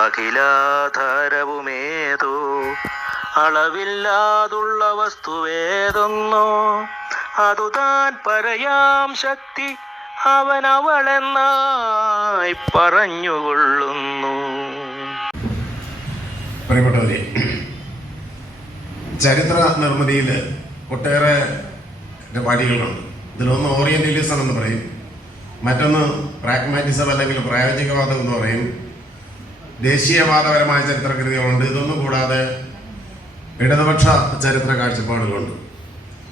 അഖിലാധാരവുമേതോ? അളവില്ലാതുള്ള വസ്തുവേതൊന്നോ? അതു താൻ പറയാം ശക്തി അവൻ അവളെന്നായി പറഞ്ഞുകൊള്ളുന്നു. ചരിത്ര നിർമ്മിതിയിൽ ഒട്ടേറെ പാടികളുണ്ട് ഇതിലൊന്ന് ഓറിയന്റലിസം എന്ന് പറയും. മറ്റൊന്ന് പ്രാഗ്മാറ്റിസം അല്ലെങ്കിൽ പ്രായോഗികവാദം എന്ന് പറയും. ദേശീയവാദപരമായ ചരിത്രകൃതികളുണ്ട്. ഇതൊന്നും കൂടാതെ ഇടതുപക്ഷ ചരിത്ര കാഴ്ചപ്പാടുകളുണ്ട്.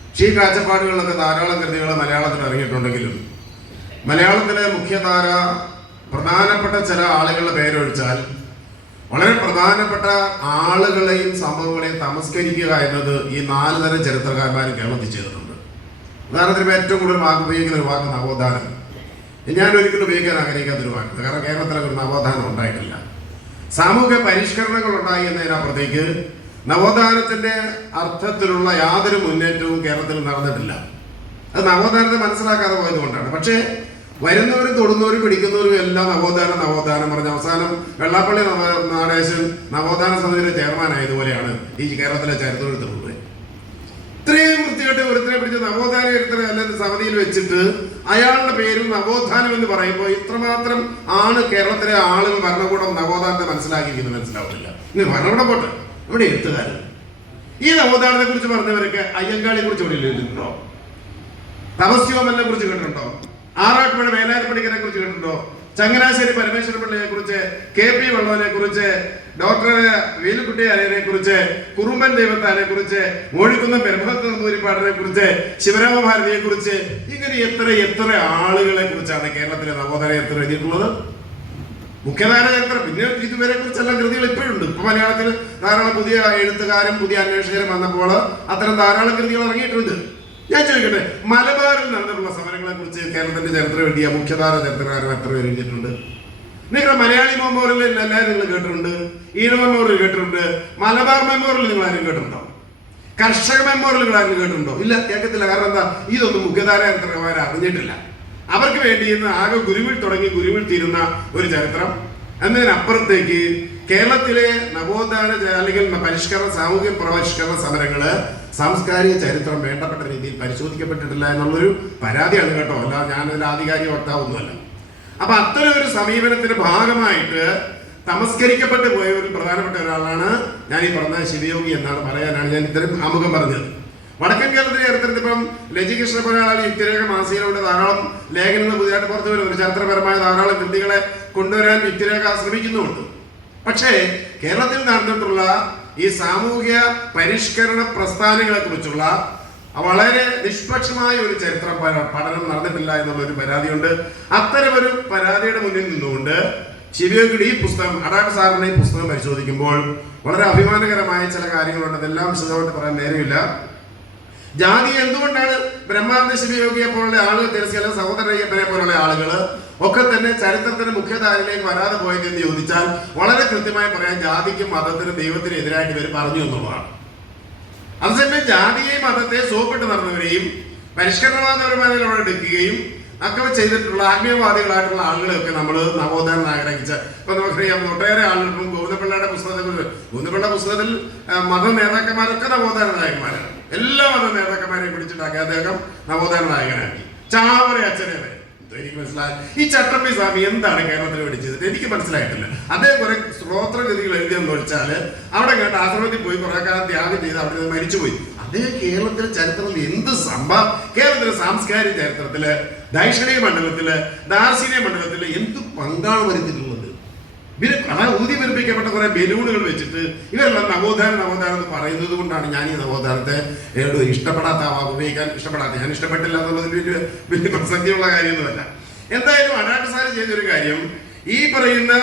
പക്ഷേ ഈ കാഴ്ചപ്പാടുകളിലൊക്കെ ധാരാളം കൃതികൾ മലയാളത്തിൽ ഇറങ്ങിയിട്ടുണ്ടെങ്കിലും മലയാളത്തിലെ മുഖ്യധാര പ്രധാനപ്പെട്ട ചില ആളുകളുടെ പേരൊഴിച്ചാൽ വളരെ പ്രധാനപ്പെട്ട ആളുകളെയും സംഭവങ്ങളെയും തമസ്കരിക്കുക എന്നത് ഈ നാല് തരം ചരിത്രകാരന്മാരും കേരളത്തിൽ ചെയ്തിട്ടുണ്ട്. ഉദാഹരണത്തിന് ഏറ്റവും കൂടുതൽ വാക്ക് ഉപയോഗിക്കുന്ന ഒരു വാക്ക് നവോത്ഥാനം. ഞാൻ ഒരിക്കലും ഉപയോഗിക്കാൻ ആഗ്രഹിക്കാത്തൊരു വാക്ക് കാരണം കേരളത്തിലൊരു നവോത്ഥാനം ഉണ്ടായിട്ടില്ല. സാമൂഹ്യ പരിഷ്കരണങ്ങൾ ഉണ്ടായി എന്നതിനപ്പുറത്തേക്ക് നവോത്ഥാനത്തിന്റെ അർത്ഥത്തിലുള്ള യാതൊരു മുന്നേറ്റവും കേരളത്തിൽ നടന്നിട്ടില്ല. അത് നവോത്ഥാനത്തെ മനസ്സിലാക്കാതെ പോയതുകൊണ്ടാണ് പക്ഷേ വരുന്നവരും തൊടുന്നവരും പിടിക്കുന്നവരും എല്ലാം നവോത്ഥാനം നവോത്ഥാനം പറഞ്ഞ അവസാനം വെള്ളാപ്പള്ളി നാടേശൻ നവോത്ഥാന സമിതിയുടെ ചെയർമാൻ ആയതുപോലെയാണ് ഈ കേരളത്തിലെ ചരിത്രത്തിലുള്ളത് ഇത്രയും വൃത്തികെട്ട് ഒരുത്തിനെ പിടിച്ച് നവോത്ഥാന ചരിത്ര അല്ലെങ്കിൽ സമിതിയിൽ വെച്ചിട്ട് അയാളുടെ പേരിൽ നവോത്ഥാനം എന്ന് പറയുമ്പോൾ ഇത്രമാത്രം ആണ് കേരളത്തിലെ ആളുകൾ ഭരണകൂടം നവോത്ഥാനത്തെ മനസ്സിലാക്കിയിരിക്കുന്നത് മനസ്സിലാവുന്നില്ല. ഇനി ഭരണകൂടം പോട്ടെ? ഇവിടെ എഴുത്തുകാരൻ ഈ നവോത്ഥാനത്തെ കുറിച്ച് പറഞ്ഞവരൊക്കെ അയ്യങ്കാളിയെ കുറിച്ച് ഇവിടെ എഴുതിയിട്ടുണ്ടോ? തപസ്യോമനെ കുറിച്ച് കേട്ടിട്ടുണ്ടോ? ആറാട്ടുപുഴ വേലാരപ്പണിക്കനെ കുറിച്ച് കേട്ടിട്ടുണ്ടോ? ചങ്ങനാശ്ശേരി പരമേശ്വര പിള്ളയെ കുറിച്ച് കെ പി വള്ളവനെ കുറിച്ച് ഡോക്ടർ വേലുക്കുട്ടി അരയനെ കുറിച്ച് കുറുമ്പൻ ദൈവത്താനെ കുറിച്ച് മോഴിക്കുന്നം പെരുമ്പത്ത് നമ്പൂരിപ്പാടിനെ കുറിച്ച് ശിവരാമ ഭാരതിയെ കുറിച്ച് ഇങ്ങനെ എത്ര എത്ര ആളുകളെ കുറിച്ചാണ് കേരളത്തിലെ നവോദര ചരിത്രം എഴുതിയിട്ടുള്ളത്? മുഖ്യധാര ചരിത്രം പിന്നെ ഇതുവരെ കുറിച്ചെല്ലാം കൃതികൾ ഇപ്പോഴുണ്ട്. ഇപ്പൊ മലയാളത്തിൽ ധാരാളം പുതിയ എഴുത്തുകാരും പുതിയ അന്വേഷകരും വന്നപ്പോൾ അത്തരം ധാരാളം കൃതികൾ ഇറങ്ങിയിട്ടുണ്ട്. ഞാൻ ചോദിക്കട്ടെ മലബാറിൽ നടന്നിട്ടുള്ള സമരങ്ങളെ കുറിച്ച് കേരളത്തിന്റെ ചരിത്രം എഴുതിയ മുഖ്യധാര ചരിത്രകാരൻ എത്ര പേര് എഴുതിയിട്ടുണ്ട്? നിങ്ങൾ മലയാളി മെമ്മോറിയൽ എല്ലാവരും നിങ്ങൾ കേട്ടിട്ടുണ്ട് ഈഴ മെമ്മോറിയൽ കേട്ടിട്ടുണ്ട് മലബാർ മെമ്മോറിയൽ നിങ്ങൾ ആരും കേട്ടിട്ടുണ്ടോ? കർഷക മെമ്മോറിയൽ നിങ്ങൾ ആരും കേട്ടിട്ടുണ്ടോ? ഇല്ല കേൾക്കത്തില്ല. കാരണം എന്താ? ഇതൊന്നും മുഖ്യധാര ചരിത്രകാരൻ അറിഞ്ഞിട്ടില്ല. അവർക്ക് വേണ്ടി ഇന്ന് ആകെ ഗുരുവിൽ തുടങ്ങി ഗുരുവിൽ തീരുന്ന ഒരു ചരിത്രം. എന്നതിനപ്പുറത്തേക്ക് കേരളത്തിലെ നവോത്ഥാന അല്ലെങ്കിൽ പരിഷ്കരണ സാമൂഹ്യ പരിഷ്കരണ സമരങ്ങൾ സാംസ്കാരിക ചരിത്രം വേണ്ടപ്പെട്ട രീതിയിൽ പരിശോധിക്കപ്പെട്ടിട്ടില്ല എന്നുള്ളൊരു പരാതിയാണ് കേട്ടോ. അല്ല ഞാനൊരു ആധികാരിക വക്താവൊന്നുമല്ല. അപ്പൊ അത്തരം ഒരു സമീപനത്തിന്റെ ഭാഗമായിട്ട് തമസ്കരിക്കപ്പെട്ടു പോയ ഒരു പ്രധാനപ്പെട്ട ഒരാളാണ് ഞാൻ ഈ പറഞ്ഞ ശിവയോഗി എന്നാണ് പറയാനാണ് ഞാൻ ഇത്തരം ആമുഖം പറഞ്ഞത്. വടക്കൻ കേരളത്തിലെ ചരിത്രത്തിൽ ഇപ്പം ലജികൃഷ്ണ ആൾ യുക്തിരേഖ മാസികയിലൂടെ ധാരാളം ലേഖനങ്ങൾ പുതിയതായിട്ട് പുറത്തു വരുന്നു ചരിത്രപരമായ ധാരാളം കൃതികളെ കൊണ്ടുവരാൻ യുക്തിരേഖ ശ്രമിക്കുന്നുമുണ്ട്. പക്ഷേ കേരളത്തിൽ നടന്നിട്ടുള്ള ഈ സാമൂഹ്യ പരിഷ്കരണ പ്രസ്ഥാനങ്ങളെ കുറിച്ചുള്ള വളരെ നിഷ്പക്ഷമായ ഒരു ചരിത്ര പഠനം നടന്നിട്ടില്ല എന്നുള്ള ഒരു പരാതിയുണ്ട്. അത്തരം ഒരു പരാതിയുടെ മുന്നിൽ നിന്നുകൊണ്ട് ശിവയോഗിയുടെ ഈ പുസ്തകം അടാട്ട് സാറിന്റെ ഈ പുസ്തകം പരിശോധിക്കുമ്പോൾ വളരെ അഭിമാനകരമായ ചില കാര്യങ്ങളുണ്ട്. അതെല്ലാം വിശദമായിട്ട് പറയാൻ നേരമില്ല. ജാതി എന്തുകൊണ്ടാണ് ബ്രഹ്മാനന്ദ ശിവയോഗിയെ പോലുള്ള ആളുകൾ തിരസ്കല സഹോദരയ്യപ്പനെ പോലുള്ള ആളുകൾ ഒക്കെ തന്നെ ചരിത്രത്തിന്റെ മുഖ്യധാരയിലേക്ക് വരാതെ പോയത് എന്ന് ചോദിച്ചാൽ വളരെ കൃത്യമായി പറയാൻ ജാതിക്കും മതത്തിനും ദൈവത്തിനും എതിരായിട്ട് ഇവർ പറഞ്ഞു എന്നുള്ളതാണ്. അതേസമയം ജാതിയെയും മതത്തെ സോപ്പിട്ട് നടന്നവരെയും പരിഷ്കരണവാദപരമായ എടുക്കുകയും ഒക്കെ ചെയ്തിട്ടുള്ള ആത്മീയവാദികളായിട്ടുള്ള ആളുകളെയൊക്കെ നമ്മൾ നവോത്ഥാനം ആഗ്രഹിച്ച ഇപ്പൊ നമുക്കറിയാം ഒട്ടേറെ ആളുകൾക്കും ഗോവിന്ദപിള്ളയുടെ പുസ്തകത്തെ കുറിച്ച് ഗോവിന്ദപിള്ള പുസ്തകത്തിൽ മത നേതാക്കന്മാരൊക്കെ നവോത്ഥാന നായകന്മാരാണ്. എല്ലാ മത നേതാക്കന്മാരെയും പിടിച്ചിട്ടാക്കി അദ്ദേഹം നവോദയ നായകനാക്കി. ചാവറ അച്ഛനെ എനിക്ക് മനസ്സിലായി. ഈ ചട്ടമ്പി സ്വാമി എന്താണ് കേരളത്തിൽ പഠിച്ചത്? എനിക്ക് മനസ്സിലായിട്ടില്ല. അദ്ദേഹം കുറെ സ്ത്രോത്രഗതികൾ എഴുതിയെന്ന് വെച്ചാൽ അവിടെ കേട്ട ആശ്രമത്തിൽ പോയി കുറെ കാലം ത്യാഗം ചെയ്ത് അവിടെ മരിച്ചുപോയി. അദ്ദേഹം കേരളത്തിലെ ചരിത്രത്തിൽ എന്ത് സംഭവം കേരളത്തിലെ സാംസ്കാരിക ചരിത്രത്തിൽ ദൈക്ഷണിക മണ്ഡലത്തിൽ ദാർശനിക മണ്ഡലത്തിൽ എന്ത് പങ്കാണ് വരുത്തിയിട്ടുള്ളത് അതാ ഊതി പെരുപ്പിക്കപ്പെട്ട കുറെ ബലൂണുകൾ വെച്ചിട്ട് ഇവരെല്ലാം നവോത്ഥാന നവോത്ഥാനം എന്ന് പറയുന്നത് കൊണ്ടാണ് ഞാൻ ഈ നവോത്ഥാനത്തെ ഏതോ ഇഷ്ടപ്പെടാത്ത ആ ഉപയോഗിക്കാൻ ഇഷ്ടപ്പെടാത്ത. ഞാൻ ഇഷ്ടപ്പെട്ടില്ല എന്നുള്ളതിൽ വലിയ വലിയ പ്രസക്തിയുള്ള കാര്യമൊന്നുമല്ല എന്തായാലും അനാട്ട് സാറ് ചെയ്തൊരു കാര്യം ഈ പറയുന്ന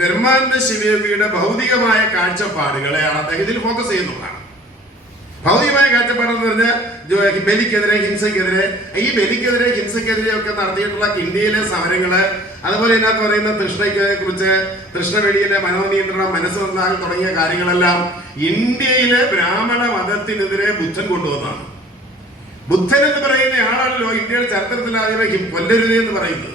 ബ്രഹ്മാനന്ദ ശിവയോഗിയുടെ ഭൗതികമായ കാഴ്ചപ്പാടുകളെ അദ്ദേഹം ഇതിൽ ഫോക്കസ് ചെയ്യുന്നതാണ്. ഭൗതികമായ കാഴ്ചപ്പാടെന്ന് പറഞ്ഞാൽ ബലിക്കെതിരെ ഹിംസയ്ക്കെതിരെ ഈ ബലിക്കെതിരെ ഹിംസയ്ക്കെതിരെ ഒക്കെ നടത്തിയിട്ടുള്ള ഇന്ത്യയിലെ സമരങ്ങൾ അതുപോലെ ഇതിനകത്ത് പറയുന്ന തൃഷ്ണയ്ക്ക് കുറിച്ച് തൃഷ്ണവെടിയിലെ മനോനിയന്ത്രണം മനസ്സ് നന്നാകൽ തുടങ്ങിയ കാര്യങ്ങളെല്ലാം ഇന്ത്യയിലെ ബ്രാഹ്മണ മതത്തിനെതിരെ ബുദ്ധൻ കൊണ്ടുവന്നാണ് ബുദ്ധൻ എന്ന് പറയുന്ന ആളാണല്ലോ ഇന്ത്യയുടെ ഹി- കൊല്ലരുത് എന്ന് പറയുന്നത്.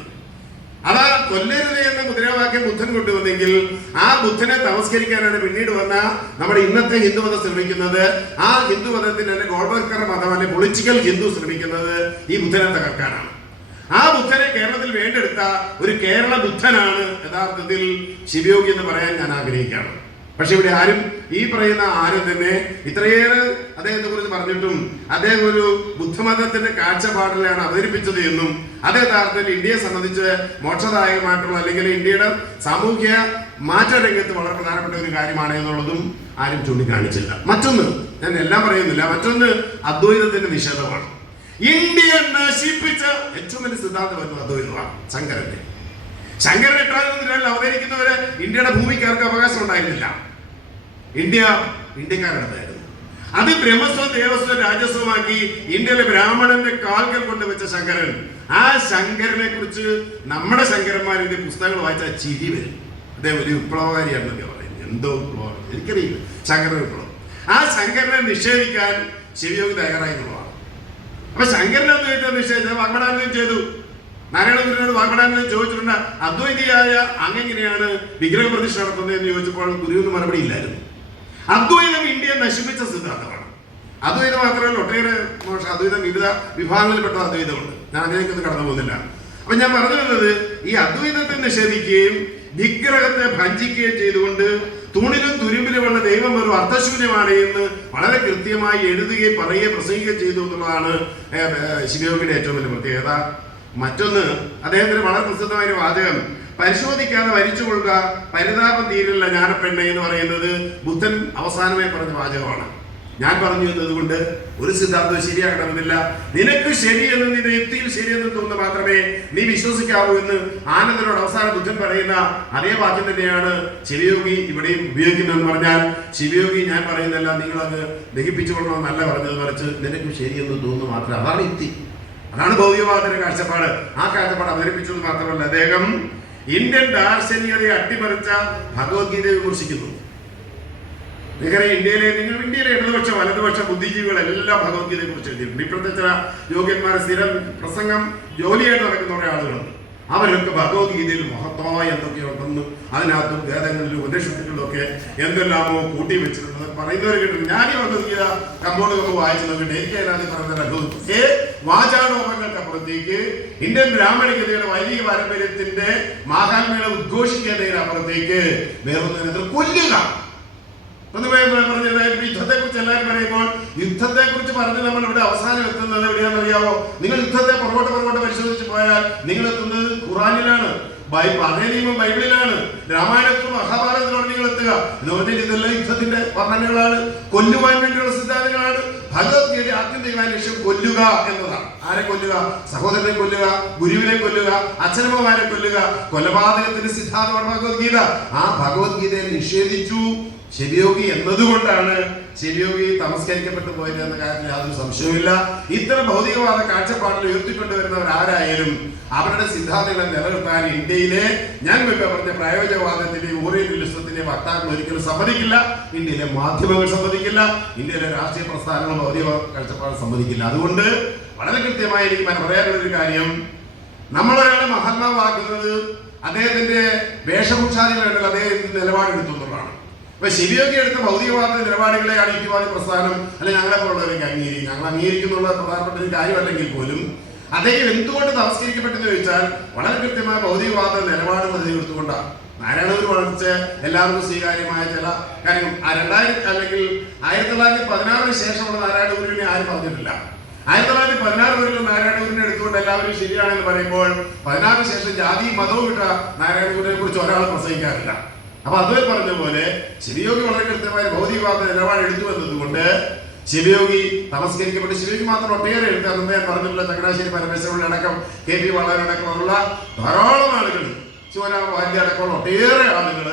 അതാ കൊല്ലരുത് എന്ന മുദ്രാവാക്യം ബുദ്ധൻ കൊണ്ടുവന്നെങ്കിൽ ആ ബുദ്ധനെ തമസ്കരിക്കാനാണ് പിന്നീട് വന്ന നമ്മുടെ ഇന്നത്തെ ഹിന്ദുമതം ശ്രമിക്കുന്നത്. ആ ഹിന്ദുമതത്തിന്റെ അല്ലെ ഗോൾബർക്കർ മതം അല്ലെ പൊളിറ്റിക്കൽ ഹിന്ദു ശ്രമിക്കുന്നത് ഈ ബുദ്ധനെ തകർക്കാനാണ്. ആ ബുദ്ധനെ കേരളത്തിൽ വേണ്ടെടുത്ത ഒരു കേരള ബുദ്ധനാണ് യഥാർത്ഥത്തിൽ ശിവയോഗി എന്ന് പറയാൻ ഞാൻ ആഗ്രഹിക്കുകയാണ്. പക്ഷെ ഇവിടെ ആരും ഈ പറയുന്ന ആരും തന്നെ ഇത്രയേറെ അദ്ദേഹത്തെ കുറിച്ച് പറഞ്ഞിട്ടും അദ്ദേഹം ഒരു ബുദ്ധമതത്തിന്റെ കാഴ്ചപ്പാടിലാണ് അവതരിപ്പിച്ചത് എന്നും അത് യഥാർത്ഥത്തിൽ ഇന്ത്യയെ സംബന്ധിച്ച് മോക്ഷദായകമായിട്ടുള്ള അല്ലെങ്കിൽ ഇന്ത്യയുടെ സാമൂഹ്യ മാറ്റ രംഗത്ത് വളരെ പ്രധാനപ്പെട്ട ഒരു കാര്യമാണ് എന്നുള്ളതും ആരും ചൂണ്ടിക്കാണിച്ചില്ല. മറ്റൊന്ന് ഞാൻ എല്ലാം പറയുന്നില്ല മറ്റൊന്ന് അദ്വൈതത്തിന്റെ നിഷേധമാണ്. ഇന്ത്യയെ നശിപ്പിച്ച ഏറ്റവും വലിയ സിദ്ധാന്തമായിരുന്നു അദ്വൈതമാണ് ശങ്കരന്റെ. ശങ്കരൻ എട്ടാം നൂറ്റാണ്ടിൽ അവതരിക്കുന്നവര് ഇന്ത്യയുടെ ഭൂമിക്കാർക്ക് അവകാശം ഉണ്ടായിരുന്നില്ല. ഇന്ത്യ ഇന്ത്യക്കാരുടേതായിരുന്നു അത് ബ്രഹ്മസ്വ ദേവസ്വ രാജസ്വമാക്കി ഇന്ത്യയിലെ ബ്രാഹ്മണന്റെ കാൽക്കൽ കൊണ്ടുവച്ച ശങ്കരൻ. ആ ശങ്കരനെ കുറിച്ച് നമ്മുടെ ശങ്കരന്മാർ പുസ്തകങ്ങൾ വായിച്ചാൽ ചിരി വരും. അദ്ദേഹം വലിയ വിപ്ലവകാരിയാണെന്നൊക്കെ പറയുന്നത് എന്തോ വിപ്ലവം. എനിക്കറിയില്ല. ശങ്കരൻ വിപ്ലവം. ആ ശങ്കരനെ നിഷേധിക്കാൻ ശിവയോഗി തയ്യാറായി എന്നുള്ളതാണ്. അപ്പൊ ശങ്കരനെ അദ്വൈതം നിഷേധം വാഗ്മടാനം ചെയ്തു. നാരായണഗുരുവിനോട് വാഗ്മടാനം ചോദിച്ചിട്ടുണ്ട്. അദ്വൈതിയായ അങ്ങെങ്ങനെയാണ് വിഗ്രഹ പ്രതിഷ്ഠ നടത്തുന്നത് എന്ന് ചോദിച്ചപ്പോൾ ഗുരുവിന് മറുപടി ഇല്ലായിരുന്നു. അദ്വൈതം ഇന്ത്യയെ നശിപ്പിച്ച സിദ്ധാന്തമാണ്. അദ്വൈതം മാത്രമല്ല ഒട്ടേറെ മോശം അദ്വൈതം വിവിധ വിഭാഗങ്ങളിൽപ്പെട്ട അദ്വൈതമുണ്ട്. ഞാൻ അതിലേക്കൊന്നും കടന്നു പോകുന്നില്ല. അപ്പൊ ഞാൻ പറഞ്ഞു വന്നത് ഈ അദ്വൈതത്തെ നിഷേധിക്കുകയും വിഗ്രഹത്തെ ഭഞ്ചിക്കുകയും ചെയ്തുകൊണ്ട് തൂണിലും തുരുമ്പിലുമുള്ള ദൈവം ഒരു അർത്ഥശൂന്യമാണ് എന്ന് വളരെ കൃത്യമായി എഴുതുകയും പറയുകയും പ്രസംഗിക്കുകയും ചെയ്തു എന്നുള്ളതാണ് ശിവയോഗിയുടെ ഏറ്റവും വലിയ പ്രത്യേകത. മറ്റൊന്ന് അദ്ദേഹത്തിന് വളരെ പ്രസിദ്ധമായ ഒരു വാചകം. പരിശോധിക്കാതെ വരിച്ചു കൊള്ളുക പരിതാപം തീരില്ല ഞാനപ്പെണ്ണ എന്ന് പറയുന്നത് ബുദ്ധൻ അവസാനമായി പറഞ്ഞ വാചകമാണ്. ഞാൻ പറഞ്ഞു എന്നതുകൊണ്ട് ഒരു സിദ്ധാന്തവും ശരിയാകണമെന്നില്ല. നിനക്ക് ശരിയെന്ന് നിന്റെ യുക്തിയിൽ ശരിയെന്ന് തോന്നുന്ന മാത്രമേ നീ വിശ്വസിക്കാവൂ എന്ന് ആനന്ദനോട് അവസാന ബുദ്ധൻ പറയുന്ന അതേ വാക്യം തന്നെയാണ് ശിവയോഗി ഇവിടെയും ഉപയോഗിക്കുന്നതെന്ന് പറഞ്ഞാൽ ശിവയോഗി ഞാൻ പറയുന്നതല്ല നിങ്ങളത് ദഹിപ്പിച്ചുകൊള്ളണമെന്നല്ല പറഞ്ഞത് മറിച്ച് നിനക്ക് ശരിയെന്ന് തോന്നുന്നു മാത്രമേ അതാണ് യുക്തി. അതാണ് ഭൗതികവാദത്തിന്റെ കാഴ്ചപ്പാട്. ആ കാഴ്ചപ്പാട് അവതരിപ്പിച്ചത് മാത്രമല്ല അദ്ദേഹം ഇന്ത്യൻ ദാർശനികതയെ അട്ടിമറിച്ച ഭഗവത്ഗീതയെ വിമർശിക്കുന്നു. നിങ്ങളെ ഇന്ത്യയിലെ നിങ്ങൾ ഇന്ത്യയിലെ ഇടതുപക്ഷ വലതുപക്ഷ ബുദ്ധിജീവികളെല്ലാം ഭഗവത്ഗീതയെ കുറിച്ച് എഴുതിയിട്ടുണ്ട്. ഇപ്പോഴത്തെ ചില യോഗ്യന്മാരെ സ്ഥിരം പ്രസംഗം ജോലിയായിട്ട് നടക്കുന്ന കുറെ ആളുകളുണ്ട്. അവരൊക്കെ ഭഗവത്ഗീതയിൽ മഹത്വമായ ഉണ്ടെന്നും അതിനകത്തും വേദങ്ങളിലും ഉപദേശങ്ങളിലും ഒക്കെ എന്തെല്ലാമോ കൂട്ടി വെച്ചിട്ടുണ്ട് പറയുന്നവർ കേട്ടിട്ടുണ്ട്. ഞാൻ ഈ ഭഗവത്ഗീത കമ്പോളൊക്കെ വായിച്ചു നോക്കിയിട്ട് എനിക്ക് അതിനകത്ത് പറയുന്ന ഭഗവത്ഗീത വാചാടോപങ്ങൾക്കപ്പുറത്തേക്ക് ഇന്ത്യൻ ബ്രാഹ്മണികതയുടെ വൈദിക പാരമ്പര്യത്തിന്റെ മാഹാത്മ്യങ്ങളെ ഉദ്ഘോഷിക്കുന്നതിനപ്പുറത്തേക്ക് വേറൊന്നും കൊല്ലുക. പൊതുവെ പറഞ്ഞത് യുദ്ധത്തെ കുറിച്ച് എല്ലാവരും പറയുമ്പോൾ യുദ്ധത്തെ കുറിച്ച് പറഞ്ഞ് നമ്മൾ ഇവിടെ അവസാനം എത്തുന്നത് എവിടെയാണെന്ന് അറിയാമോ നിങ്ങൾ യുദ്ധത്തെ പുറകോട്ട് പുറകോട്ട് പരിശോധിച്ച് പോയാൽ നിങ്ങൾ എത്തുന്നത് ഖുറാനിലാണ് നിയമം ബൈബിളിലാണ്. രാമായണത്തിലും മഹാഭാരതത്തിലാണ് നിങ്ങൾ എത്തുക. എന്ന് ഇതെല്ലാം യുദ്ധത്തിന്റെ വർണനകളാണ്. കൊല്ലുവാൻ വേണ്ടിയുള്ള സിദ്ധാന്തങ്ങളാണ്. ഭഗവത്ഗീത ആത്യന്തികമായ ലക്ഷ്യം കൊല്ലുക എന്നതാണ്. ആരെ കൊല്ലുക? സഹോദരനെ കൊല്ലുക ഗുരുവിനെ കൊല്ലുക അച്ഛനമ്മമാരെ കൊല്ലുക. കൊലപാതകത്തിന്റെ സിദ്ധാന്തമാണ് ഭഗവത്ഗീത ആ ഭഗവത്ഗീതയെ നിഷേധിച്ചു. ശരിയോഗി എന്നതുകൊണ്ടാണ് ശരിയോഗി തമസ്കരിക്കപ്പെട്ടു പോയത് എന്ന കാര്യത്തിൽ യാതൊരു സംശയവുമില്ല. ഇത്തരം ഭൗതികവാദ കാഴ്ചപ്പാടിൽ ഉയർത്തിക്കൊണ്ടുവരുന്നവർ ആരായാലും അവരുടെ സിദ്ധാന്തങ്ങളെ നിലനിർത്താൻ ഇന്ത്യയിലെ ഞാൻ മുമ്പ് പറഞ്ഞ പ്രായോജകവാദത്തിന്റെയും ഓറിയന്റലിസത്തിന്റെയും വക്താക്കൾ ഒരിക്കലും സമ്മതിക്കില്ല. ഇന്ത്യയിലെ മാധ്യമങ്ങൾ സമ്മതിക്കില്ല. ഇന്ത്യയിലെ രാഷ്ട്രീയ പ്രസ്ഥാനങ്ങൾ ഭൗതിക കാഴ്ചപ്പാട് സമ്മതിക്കില്ല. അതുകൊണ്ട് വളരെ കൃത്യമായി എനിക്ക് പറയാനുള്ള ഒരു കാര്യം. നമ്മളൊരാളെ മഹാത്മാവാക്കുന്നത് അദ്ദേഹത്തിന്റെ വേഷഭൂഷാദികളുണ്ടല്ലോ അദ്ദേഹത്തിന്റെ നിലപാടെടുത്തു എന്നുള്ളതാണ് ശരിയൊക്കെ എടുത്ത ഭൗതികവാദ നിലപാടുകളെയാണ് യുക്തിവാദി പ്രസ്ഥാനം അല്ലെങ്കിൽ ഞങ്ങളെ പോലുള്ളവരൊക്കെ അംഗീകരിക്കും. ഞങ്ങൾ അംഗീകരിക്കുന്നുള്ള പ്രധാനപ്പെട്ട ഒരു കാര്യമല്ലെങ്കിൽ പോലും അദ്ദേഹം എന്തുകൊണ്ട് തമസ്കരിക്കപ്പെട്ടെന്ന് ചോദിച്ചാൽ വളരെ കൃത്യമായ ഭൗതികവാദ നിലപാടുകൾ അദ്ദേഹം എടുത്തുകൊണ്ടാണ്. നാരായണഗുരു വളർച്ച എല്ലാവർക്കും സ്വീകാര്യമായ ചില കാര്യങ്ങൾ. രണ്ടായിരത്തി അല്ലെങ്കിൽ ആയിരത്തി തൊള്ളായിരത്തി പതിനാറിന് ശേഷമുള്ള നാരായണഗുരുവിനെ ആരും പറഞ്ഞിട്ടില്ല. ആയിരത്തി തൊള്ളായിരത്തി പതിനാറ് വരെയുള്ള നാരായണഗുരുവിനെ എടുത്തുകൊണ്ട് എല്ലാവരും ശരിയാണെന്ന് പറയുമ്പോൾ പതിനാറിന് ശേഷം ജാതി മതവും ഇട്ട നാരായണഗുരുവിനെ കുറിച്ച് ഒരാൾ പ്രസംഗിക്കാറില്ല. അപ്പൊ അതേ പറഞ്ഞ പോലെ ശിവയോഗി വളരെ കൃത്യമായ ഭൗതികവാദ നിലപാട് എടുത്തു എന്നതുകൊണ്ട് ശിവയോഗി നമസ്കരിക്കപ്പെട്ട് ശിവയോഗി മാത്രം ഒട്ടേറെ എഴുത്താൻ ഞാൻ പറഞ്ഞിട്ടുള്ള ചങ്ങനാശ്ശേരി പരമേശ്വരൻ അടക്കം കെ പി വളരടക്കമുള്ള ധാരാളം ആളുകൾ ശിവരാമ ഭാര്യ അടക്കമുള്ള ഒട്ടേറെ ആളുകൾ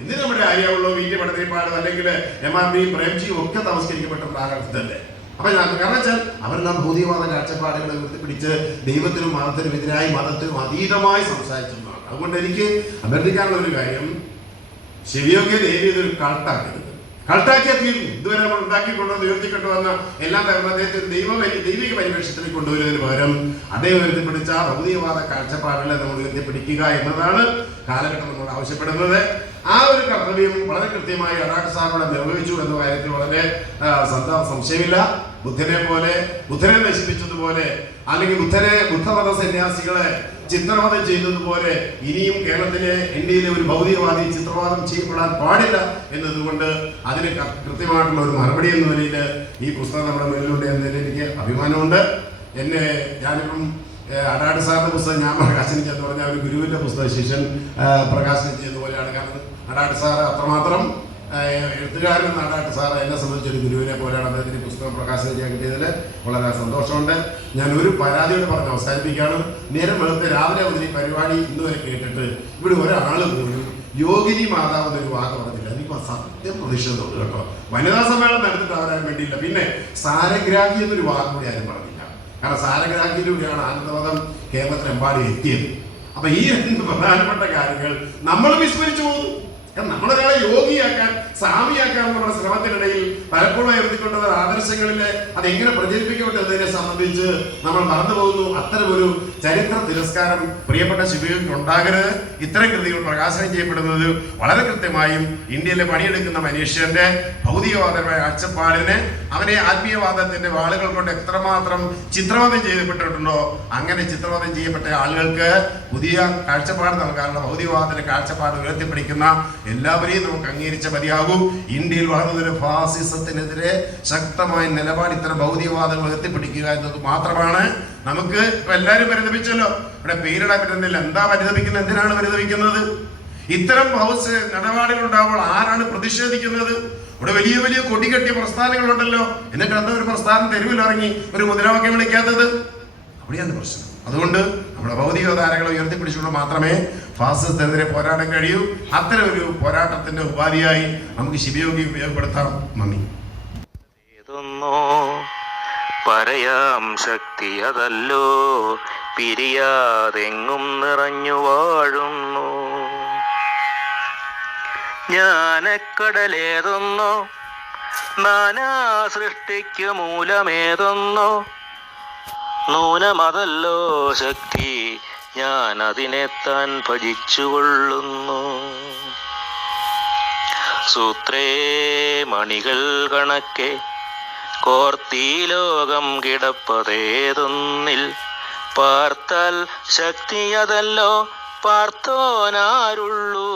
എന്തിനു നമ്മുടെ അറിയാവുള്ളൂ വി കെ അല്ലെങ്കിൽ എം ആർ ബി പ്രേംജിയും ഒക്കെ തമസ്കരിക്കപ്പെട്ട കാലഘട്ടത്തല്ലേ അപ്പൊ ഞാൻ കാരണം വെച്ചാൽ അവരെല്ലാം ഭൗതികവാദ കാഴ്ചപ്പാടുകളെ ഉയർത്തിപ്പിടിച്ച് ദൈവത്തിനും മതത്തിനും എതിരായി മതത്തിനും അതീതമായി സംസാരിച്ചിരുന്നതാണ്. അതുകൊണ്ട് എനിക്ക് അഭ്യർത്ഥിക്കാനുള്ള ഒരു കാര്യം ശിവയോഗ്യ ദേവി ഇതൊരു കൾട്ടാക്കരുത് കൾട്ടാക്കിയ തീർന്നു ഇതുവരെ നമ്മൾ ഉണ്ടാക്കിക്കൊണ്ടുവന്ന് ഉയർത്തിക്കൊണ്ടുവന്ന എല്ലാ തരം അദ്ദേഹത്തെ ദൈവ ദൈവിക പരിവേഷത്തിൽ കൊണ്ടുവരുന്നതിന് പകരം അദ്ദേഹം ഉയർത്തിപ്പിടിച്ച ഭൗതികവാദ കാഴ്ചപ്പാടുകളെ നമ്മൾ ഉയർത്തിപ്പിടിക്കുക എന്നതാണ് കാലഘട്ടം നമ്മൾ ആവശ്യപ്പെടുന്നത്. ആ ഒരു കർത്തവ്യം വളരെ കൃത്യമായി അടാക്ക് സാറിനോട് നിർവഹിച്ചു എന്ന കാര്യത്തിൽ വളരെ സന്ത- സംശയമില്ല. ബുദ്ധനെ പോലെ ബുദ്ധനെ നശിപ്പിച്ചതുപോലെ അല്ലെങ്കിൽ ബുദ്ധനെ ബുദ്ധമത സന്യാസികളെ ചിത്രവധം ചെയ്തതുപോലെ ഇനിയും കേരളത്തിലെ ഇന്ത്യയിലെ ഒരു ഭൗതികവാദി ചിത്രവാദം ചെയ്യപ്പെടാൻ പാടില്ല എന്നതുകൊണ്ട് അതിന് കൃത്യമായിട്ടുള്ള ഒരു മറുപടി എന്ന നിലയിൽ ഈ പുസ്തകം നമ്മുടെ മുന്നിലുണ്ട് എന്നതിൽ എനിക്ക് അഭിമാനമുണ്ട്. എന്നെ ഞാനിപ്പം അടാട് സാറിന്റെ പുസ്തകം ഞാൻ പ്രകാശനം ചെയ്തെന്ന് പറഞ്ഞാൽ ഒരു ഗുരുവിന്റെ പുസ്തകം ശിഷ്യൻ പ്രകാശനം ചെയ്തതുപോലെയാണ് കാരണം അടാട് സാറ് അത്രമാത്രം എഴുത്തുകാരൻ നാടാട്ട് സാറ് എന്നെ സംബന്ധിച്ച് ഒരു ഗുരുവിനെ പോലെയാണ് അദ്ദേഹത്തിന് പുസ്തകം പ്രകാശനം ചെയ്യാൻ കിട്ടിയതിൽ വളരെ സന്തോഷമുണ്ട്. ഞാൻ ഒരു പരാതിയോട് പറഞ്ഞ് അവസാനിപ്പിക്കുകയാണ്. നേരം വെളുത്ത് രാവിലെ മുതൽ ഈ പരിപാടി ഇന്നുവരെ കേട്ടിട്ട് ഇവിടെ ഒരാൾ പോലും യോഗിനി മാതാവ് എന്നൊരു വാക്ക് പറഞ്ഞില്ല എനിക്ക് സത്യം പ്രതിഷേധമുണ്ട് കേട്ടോ. വനിതാ സമ്മേളനം നടത്തിയിട്ട് അവരാൻ വേണ്ടിയില്ല പിന്നെ സാരഗ്രാഹി എന്നൊരു വാക്ക് കൂടി ആരും പറഞ്ഞില്ല. കാരണം സാരഗ്രാഹിയിലൂടെയാണ് ആനന്ദമതം കേരളത്തിലെമ്പാടി എത്തിയത്. അപ്പൊ ഈ രണ്ട് പ്രധാനപ്പെട്ട കാര്യങ്ങൾ നമ്മൾ വിസ്മരിച്ചു പോകുന്നു. നമ്മളൊരാളെ യോഗിയാക്കാൻ സ്വാമിയാക്കാൻ നമ്മുടെ ശ്രമത്തിനിടയിൽ പലപ്പോഴും എഴുതിക്കൊണ്ടത് ആദർശങ്ങളിലെ അതെങ്ങനെ എന്നതിനെ സംബന്ധിച്ച് നമ്മൾ മറന്നു പോകുന്നു അത്തരം ഒരു ചരിത്ര തിരസ്കാരം പ്രിയപ്പെട്ട ശിബികൾക്ക് ഉണ്ടാകരുത്. ഇത്തരം കൃതികൾ പ്രകാശനം ചെയ്യപ്പെടുന്നത് വളരെ കൃത്യമായും ഇന്ത്യയിലെ പണിയെടുക്കുന്ന മനുഷ്യന്റെ ഭൗതികവാദമായ കാഴ്ചപ്പാടിനെ അവനെ ആത്മീയവാദത്തിന്റെ വാളുകൾ കൊണ്ട് എത്രമാത്രം ചിത്രവാദം ചെയ്യപ്പെട്ടിട്ടുണ്ടോ അങ്ങനെ ചിത്രവാദം ചെയ്യപ്പെട്ട ആളുകൾക്ക് പുതിയ കാഴ്ചപ്പാട് നൽകാനുള്ള ഭൗതികവാദത്തിന്റെ കാഴ്ചപ്പാട് ഉയർത്തിപ്പിടിക്കുന്ന എല്ലാവരെയും നമുക്ക് അംഗീകരിച്ച മതിയാകും. ഇന്ത്യയിൽ വളർന്നതിന് ഫാസിസത്തിനെതിരെ ശക്തമായ നിലപാട് ഇത്തരം ഭൗതികവാദങ്ങൾ എത്തിപ്പിടിക്കുക എന്നത് മാത്രമാണ്. നമുക്ക് ഇപ്പൊ എല്ലാവരും പരിതപിച്ചല്ലോ. ഇവിടെ പേരിടാൻ പറ്റുന്നില്ല. എന്താ പരിതപിക്കുന്നത്? എന്തിനാണ് പരിതപിക്കുന്നത്? ഇത്തരം ഹൗസ് നിലപാടുകൾ ഉണ്ടാകുമ്പോൾ ആരാണ് പ്രതിഷേധിക്കുന്നത്? ഇവിടെ വലിയ വലിയ കൊടികെട്ടിയ പ്രസ്ഥാനങ്ങളുണ്ടല്ലോ. എന്നിട്ട് എന്താ ഒരു പ്രസ്ഥാനം തെരുവിലിറങ്ങി ഒരു മുദ്രാവാക്യം വിളിക്കാത്തത്? അവിടെയാണ് പ്രശ്നം. അതുകൊണ്ട് നമ്മുടെ ഭൗതിക താരങ്ങളെ ഉയർത്തിപ്പിടിച്ചുകൊണ്ട് മാത്രമേ ഫാസിസത്തിനെതിരെ പോരാടാൻ കഴിയൂ. അത്തരം ഒരു പോരാട്ടത്തിന്റെ ഉപാധിയായി നമുക്ക് ശിവയോഗി ഉപയോഗപ്പെടുത്താം. ഏതൊന്നോ പറയാം ശക്തി അതല്ലോ പിരിയാതെങ്ങും നിറഞ്ഞു വാഴുന്നു. ജ്ഞാനക്കടലേതൊന്നോ നാനാ സൃഷ്ടിക്ക് മൂലമേതൊന്നോ നൂനമതല്ലോ ശക്തി ഞാൻ അതിനെ താൻ ഭജിച്ചുകൊള്ളുന്നു. സൂത്രേ മണികൾ കണക്കെ കോർത്തീ ലോകം കിടപ്പതേതൊന്നിൽ പാർത്താൽ ശക്തി അതല്ലോ പാർത്തോനാരുള്ളൂ.